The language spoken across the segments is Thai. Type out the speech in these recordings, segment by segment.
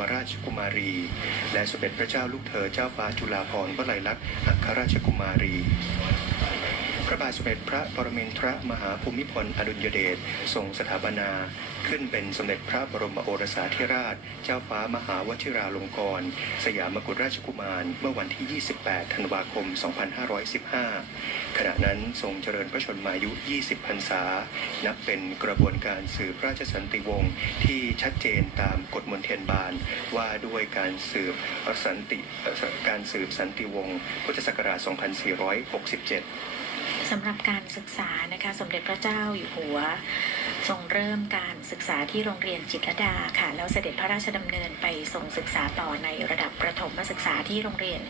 มราชกุมารี และสมเด็จพระเจ้าลูกเธอเจ้าฟ้าจุฬาภรณ์วลัยลักษณ์อัครราชกุมารี พระบาทสมเด็จพระปรมินทรมหาภูมิพลอดุลยเดชทรงสถาปนา ขึ้นเป็นสมเด็จพระบรมโอรสาธิราช เจ้าฟ้ามหาวชิราลงกรณ์สยามกุฎราชกุมาร เมื่อวันที่ 28 ธันวาคม 2515 ขณะนั้นทรงเจริญพระชนมายุ 20 พรรษา นับเป็นกระบวนการสืบราชสันติวงศ์ที่ชัดเจนตามกฎมนเทียนบานว่าด้วยการสืบสันติการสืบสันติวงศ์พุทธศักราช 2467 สำหรับการศึกษานะคะสมเด็จพระเจ้าอยู่หัว ทรงเริ่มการศึกษาที่โรงเรียนจิตรดาค่ะ แล้วเสด็จพระราชดำเนินไปทรงศึกษาต่อในระดับประถมศึกษาที่โรงเรียน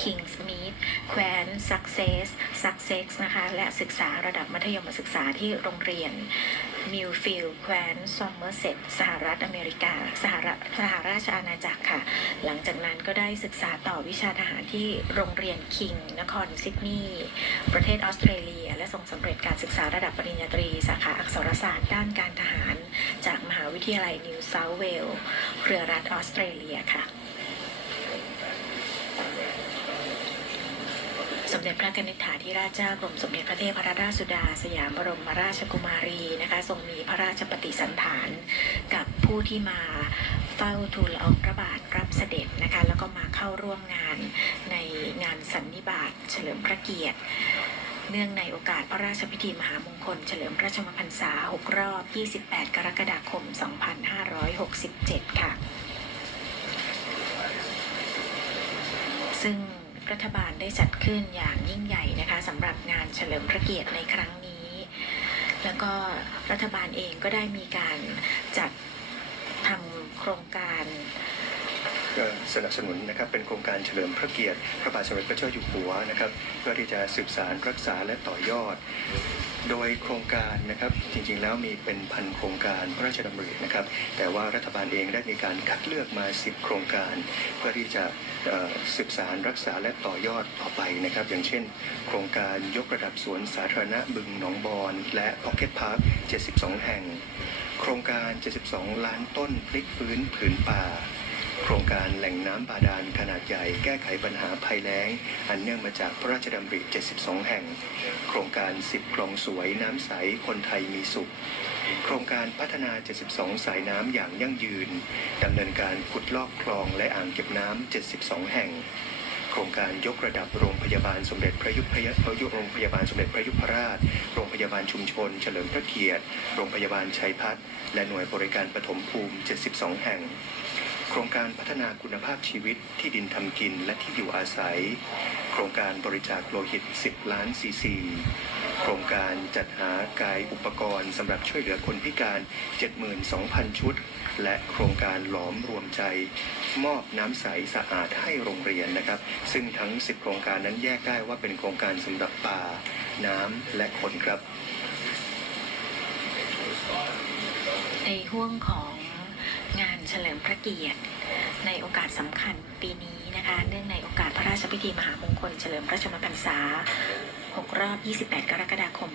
King's Mead แคว้น Success Sussex นะคะและศึกษาระดับมัธยมศึกษาที่โรงเรียน Millfield แคว้น Somerset สหรัฐอเมริกา สหรัฐสหราชอาณาจักรค่ะ หลังจากนั้นก็ได้ศึกษาต่อวิชาทหารที่โรงเรียนคิง นครซิดนีย์ประเทศออสเตรเลีย และทรงสำเร็จการศึกษาระดับปริญญาตรี สาขาอักษรศาสตร์ด้านการทหาร จากมหาวิทยาลัยนิวเซาท์เวลส์เครือรัฐออสเตรเลียค่ะ ส มเด็จพระกนิษฐาธิราชเจ้ากรมสมเด็จพระเทพรัตนราชสุดา สยามบรมราชกุมารีนะคะทรงมีพระราชปฏิสันถานกับผู้ที่มาเฝ้าทูลละอองพระบาทรับเสด็จนะคะแล้วก็มาเข้าร่วมงานในงานสันนิบาตเฉลิมพระเกียรติเนื่องในโอกาสพระราชพิธีมหามงคล เฉลิมพระชนมพรรษา 6 รอบ 28 กรกฎาคม 2567 ค่ะ ซึ่ง รัฐบาลได้จัดขึ้นอย่างยิ่งใหญ่นะคะสำหรับงานเฉลิมพระเกียรติในครั้งนี้ แล้วก็รัฐบาลเองก็ได้มีการจัดทำโครงการ สนับสนุนนะครับเป็นโครงการเฉลิมพระเกียรติ พระบาทสมเด็จพระเจ้าอยู่หัวนะครับเพื่อที่จะสืบสารรักษาและต่อยอด โดยโครงการนะครับจริงๆแล้วมีเป็นพันโครงการพระราชดำรินะครับ แต่ว่ารัฐบาลเองได้มีการคัดเลือกมา 10 โครงการ เพื่อที่จะสืบสารรักษาและต่อยอดต่อไปนะครับ อย่างเช่น โครงการยกระดับสวนสาธารณะบึงหนองบอนและพ็อกเก็ตพาร์ค 72 แห่ง โครงการ 72 ล้านต้นพลิกฟื้นผืนป่า การแหล่งน้ำบาดาลขนาดใหญ่แก้ไขปัญหาภัยแล้ง อันเนื่องมาจากพระราชดำริ 72 แห่ง โครงการ 10 คลองสวยน้ำใสคนไทยมีสุข โครงการพัฒนา 72 สายน้ำอย่างยั่งยืนดำเนินการขุดลอกคลองและอ่างเก็บน้ำ 72 แห่งโครงการยกระดับโรงพยาบาลสมเด็จพระยุพยพระยุโรงพยาบาลสมเด็จพระยุพราช โรงพยาบาลชุมชน เฉลิมพระเกียรติ โรงพยาบาลชัยพัฒน์และหน่วยบริการปฐมภูมิ 72 แห่ง โครงการพัฒนาคุณภาพชีวิตที่ดินทำกินและที่อยู่อาศัย โครงการบริจาคโลหิต 10 ล้านซีซี โครงการจัดหากายอุปกรณ์สำหรับช่วยเหลือคนพิการ 72,000 ชุด และโครงการหลอมรวมใจ มอบน้ำใสสะอาดให้โรงเรียนนะครับ ซึ่งทั้ง 10 โครงการนั้นแยกได้ว่าเป็นโครงการสำหรับป่า น้ำและคนครับ ในห่วงของ งานเฉลิมพระเกียรติ ในโอกาสสำคัญปีนี้นะคะ เนื่องในโอกาสพระราชพิธีมหามงคลเฉลิมพระชนมพรรษา 6 รอบ 28 กรกฎาคม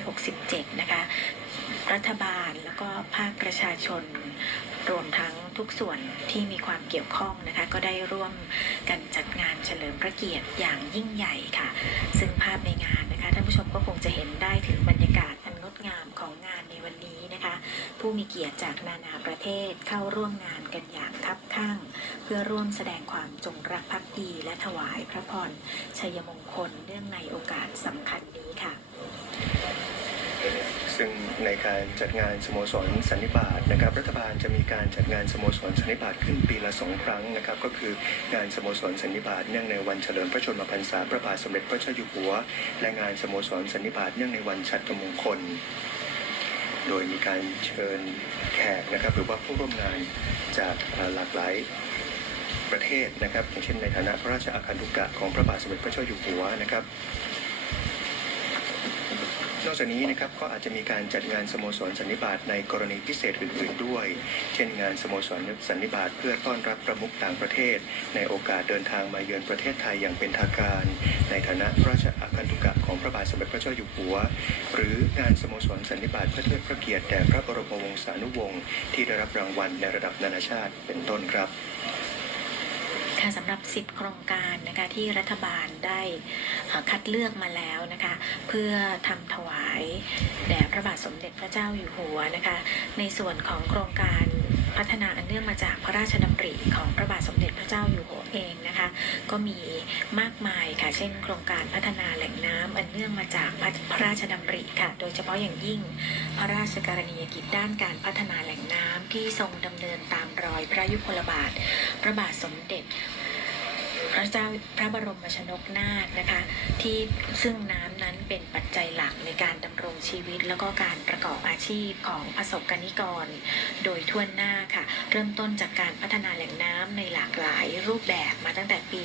2567 นะคะ รัฐบาลแล้วก็ภาคประชาชน รวมทั้งทุกส่วนที่มีความเกี่ยวข้องนะคะ ก็ได้ร่วมกันจัดงานเฉลิมพระเกียรติอย่างยิ่งใหญ่ค่ะ ซึ่งภาพในงานนะคะท่านผู้ชมก็คงจะเห็นได้ถึงบรรยากาศ นะคะ ผู้มีเกียรติจากนานาประเทศเข้าร่วมงานกันอย่างคับข้าง เพื่อร่วมแสดงความจงรักภักดีและถวายพระพรชัยมงคลเนื่องในโอกาสสำคัญนี้ค่ะ ซึ่งในการจัดงานสโมสรสันนิบาตนะครับ รัฐบาลจะมีการจัดงานสโมสรสันนิบาตขึ้นปีละสองครั้งนะครับ ก็คืองานสโมสรสันนิบาตเนื่องในวันเฉลิมพระชนมพรรษาพระบาทสมเด็จพระเจ้าอยู่หัว และงานสโมสรสันนิบาตเนื่องในวันฉัตรมงคล โดยมีการเชิญแขกนะครับ หรือว่าผู้ร่วมงานจากหลากหลายประเทศนะครับอย่างเช่นในฐานะพระราชอาคันตุกะของพระบาทสมเด็จพระเจ้าอยู่หัวนะครับ นอกจากนี้นะครับก็อาจจะมีการจัดงานสโมสรสันนิบาตในกรณีพิเศษอื่นๆด้วย เช่นงานสโมสรสันนิบาตเพื่อต้อนรับประมุขต่างประเทศ ในโอกาสเดินทางมาเยือนประเทศไทยอย่างเป็นทางการ ในฐานะราชอาคันตุกะของพระบาทสมเด็จพระเจ้าอยู่หัว หรืองานสโมสรสันนิบาตเพื่อเทิดพระเกียรติแด่พระบรมวงศานุวงศ์ที่ได้รับรางวัลในระดับนานาชาติเป็นต้นครับ คะสำหรับ 10 โครงการนะคะที่รัฐบาลได้คัดเลือกมาแล้วนะคะเพื่อทำถวายแด่พระบาทสมเด็จพระเจ้าอยู่หัวนะคะในส่วนของโครงการ พัฒนาอันเนื่องมาจากพระราชดำริของพระบาทสมเด็จพระเจ้าอยู่หัวเองนะคะ ก็มีมากมายค่ะ เช่น โครงการพัฒนาแหล่งน้ำอันเนื่องมาจากพระราชดำริค่ะ โดยเฉพาะอย่างยิ่ง พระราชกรณียกิจด้านการพัฒนาแหล่งน้ำที่ทรงดำเนินตามรอยพระยุคลบาท พระบาทสมเด็จพระเจ้าพระบรมชนกนาถนะคะ ที่ซึ่งน้ำนั้นเป็นปัจจัยหลักในการดำ ชีวิตแล้วก็การประกอบอาชีพของประสบกนิกร โดยทั่วหน้าค่ะ เริ่มต้นจากการพัฒนาแหล่งน้ำในหลากหลายรูปแบบมาตั้งแต่ปี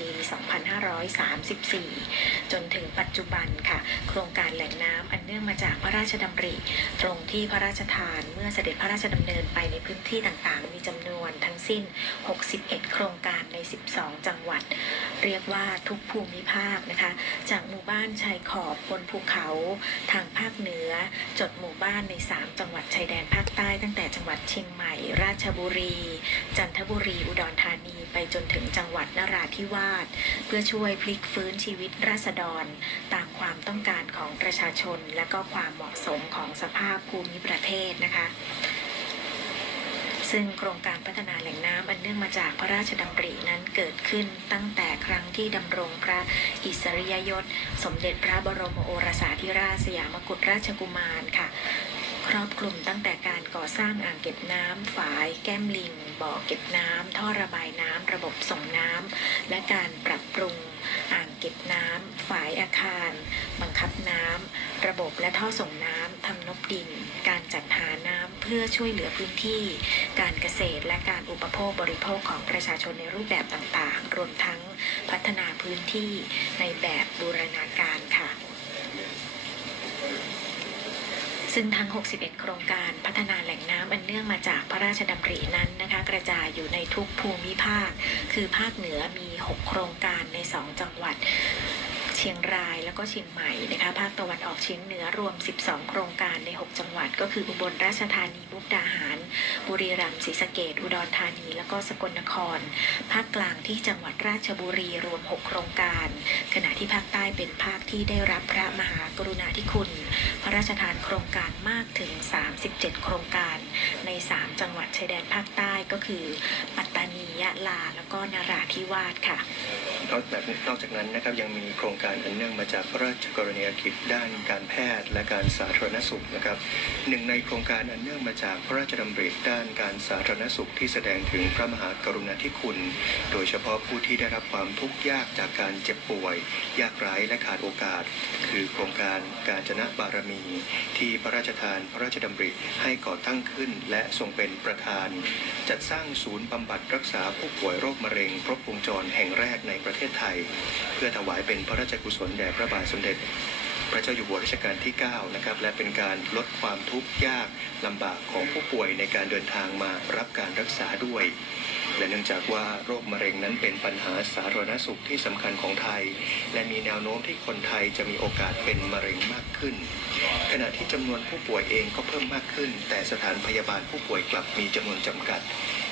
2534 จนถึงปัจจุบันค่ะ โครงการแหล่งน้ำอันเนื่องมาจากพระราชดำริ ตรงที่พระราชทานเมื่อเสด็จพระราชดำเนินไปในพื้นที่ต่างๆ มีจำนวนทั้งสิ้น 61 โครงการใน 12 จังหวัด เรียกว่าทุกภูมิภาคนะคะ จากหมู่บ้านชายขอบบนภูเขาทางภาคเหนืออ จดหมู่บ้านใน 3 จังหวัดชายแดนภาคใต้ตั้งแต่จังหวัดเชียงใหม่ ราชบุรี จันทบุรี อุดรธานี ไปจนถึงจังหวัดนราธิวาส เพื่อช่วยพลิกฟื้นชีวิตราษฎร ตามความต้องการของประชาชน และก็ความเหมาะสมของสภาพภูมิประเทศนะคะ ซึ่งโครงการพัฒนาแหล่งน้ำอันเนื่องมาจากพระราชดำรินั้นเกิดขึ้นตั้งแต่ครั้งที่ดำรงพระอิสริยยศ สมเด็จพระบรมโอรสาธิราชสยามกุฎราชกุมารค่ะครอบคลุมตั้งแต่การก่อสร้างอ่างเก็บน้ำฝายแก้มลิง บ่อเก็บน้ำท่อระบายน้ำระบบส่งน้ำและการปรับปรุง อ่างเก็บน้ำฝายอาคาร บังคับน้ำ ระบบและท่อส่งน้ำทำนบดิน การจัดหาน้ำเพื่อช่วยเหลือพื้นที่ การเกษตรและการอุปโภคบริโภคของประชาชนในรูปแบบต่างๆ รวมทั้งพัฒนาพื้นที่ในแบบบูรณาการค่ะ ซึ่งทั้ง 61 โครงการพัฒนาแหล่งน้ำอันเนื่องมาจากพระราชดำรินั้นนะคะ กระจายอยู่ในทุกภูมิภาค คือภาคเหนือมี 6 โครงการใน 2 จังหวัด เชียงรายแล้วก็เชียงใหม่นะคะภาคตะวันออกเฉียงเหนือรวม 12 โครงการใน 6 จังหวัด ก็คืออุบลราชธานีมุกดาหาร บุรีรัมย์ศรีสะเกดอุดรธานี แล้วก็สกลนคร ภาคกลางที่จังหวัดราชบุรีรวม 6 โครงการ ขณะที่ภาคใต้เป็นภาคที่ได้รับพระมหากรุณาธิคุณ พระราชทานโครงการมากถึง 37 โครงการ ใน 3 จังหวัดชายแดนภาคใต้ก็คือ ปัตตานียะลา แล้วก็นราธิวาสค่ะนอกจากนอกจากนั้นนะครับยังมีโครงการอันเนื่องมาจากพระราชกรณียกิจด้านการแพทย์และการสาธารณสุขนะครับหนึ่งในโครงการอันเนื่องมาจากพระราชดำริด้านการสาธารณสุขที่แสดงถึงพระมหากรุณาธิคุณ โดยเฉพาะผู้ที่ได้รับความทุกข์ยากจากการเจ็บป่วย ยากไร้และขาดโอกาส คือโครงการการจนะบารมี ที่พระราชทานพระราชดำริให้ก่อตั้งขึ้น และทรงเป็นประธาน จัดสร้างศูนย์บำบัดรักษาผู้ป่วยโรคมะเร็งครบวงจรแห่งแรกในประเทศไทย เพื่อถวายเป็นพระราชกุศลแด่พระบาทสมเด็จ พระเจ้าอยู่หัวรัชกาลที่ 9 นะครับ และเป็นการลดความทุกข์ยากลำบากของผู้ป่วยในการเดินทางมารับการรักษาด้วย และเนื่องจากว่าโรคมะเร็งนั้นเป็นปัญหาสาธารณสุขที่สำคัญของไทย และมีแนวโน้มที่คนไทยจะมีโอกาสเป็นมะเร็งมากขึ้น ขณะที่จำนวนผู้ป่วยเองก็เพิ่มมากขึ้น แต่สถานพยาบาลผู้ป่วยกลับมีจำนวนจำกัด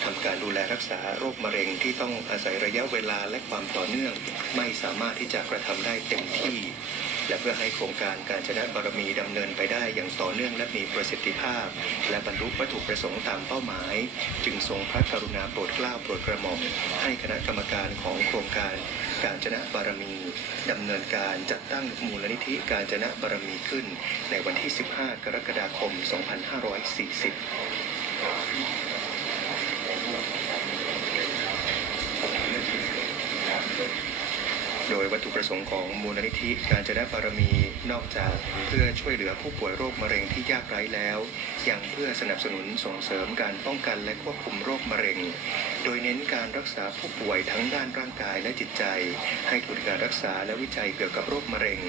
ทำการดูแลรักษาโรคมะเร็งที่ต้องอาศัยระยะเวลาและความต่อเนื่อง ไม่สามารถที่จะกระทำได้เต็มที่ และเพื่อให้โครงการการชนะบารมีดำเนินไปได้อย่างต่อเนื่องและมีประสิทธิภาพ และบรรลุวัตถุประสงค์ตามเป้าหมาย จึงทรงพระกรุณาโปรดเกล้าโปรดกระหม่อมให้คณะกรรมการของโครงการการชนะบารมีดำเนินการจัดตั้งมูลนิธิการชนะบารมีขึ้น ในวันที่ 15 กรกฎาคม 2540 โดยวัตถุประสงค์ของมูลนิธิการจนะบารมีนอกจากเพื่อช่วยเหลือผู้ป่วยโรคมะเร็งที่ยากไร้แล้ว ยังเพื่อสนับสนุนส่งเสริมการป้องกันและควบคุมโรคมะเร็ง โดยเน้นการรักษาผู้ป่วยทั้งด้านร่างกายและจิตใจ ให้ทุนการรักษาและวิจัยเกี่ยวกับโรคมะเร็ง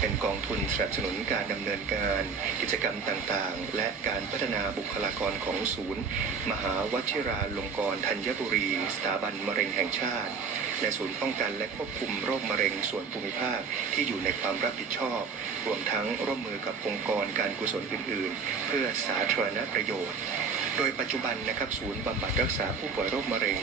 เป็นกองทุนสนับสนุนการดำเนินการ กิจกรรมต่างๆ และการพัฒนาบุคลากรของศูนย์ มหาวชิราลงกรณ์ธัญบุรี สถาบันมะเร็งแห่งชาติ และศูนย์ป้องกันและควบคุมโรคมะเร็งส่วนภูมิภาคที่อยู่ในความรับผิดชอบ รวมทั้งร่วมมือกับองค์กรการกุศลอื่น ๆ เพื่อสาธารณประโยชน์ โดยปัจจุบันนะครับศูนย์บำบัดรักษาผู้ป่วยโรคมะเร็ง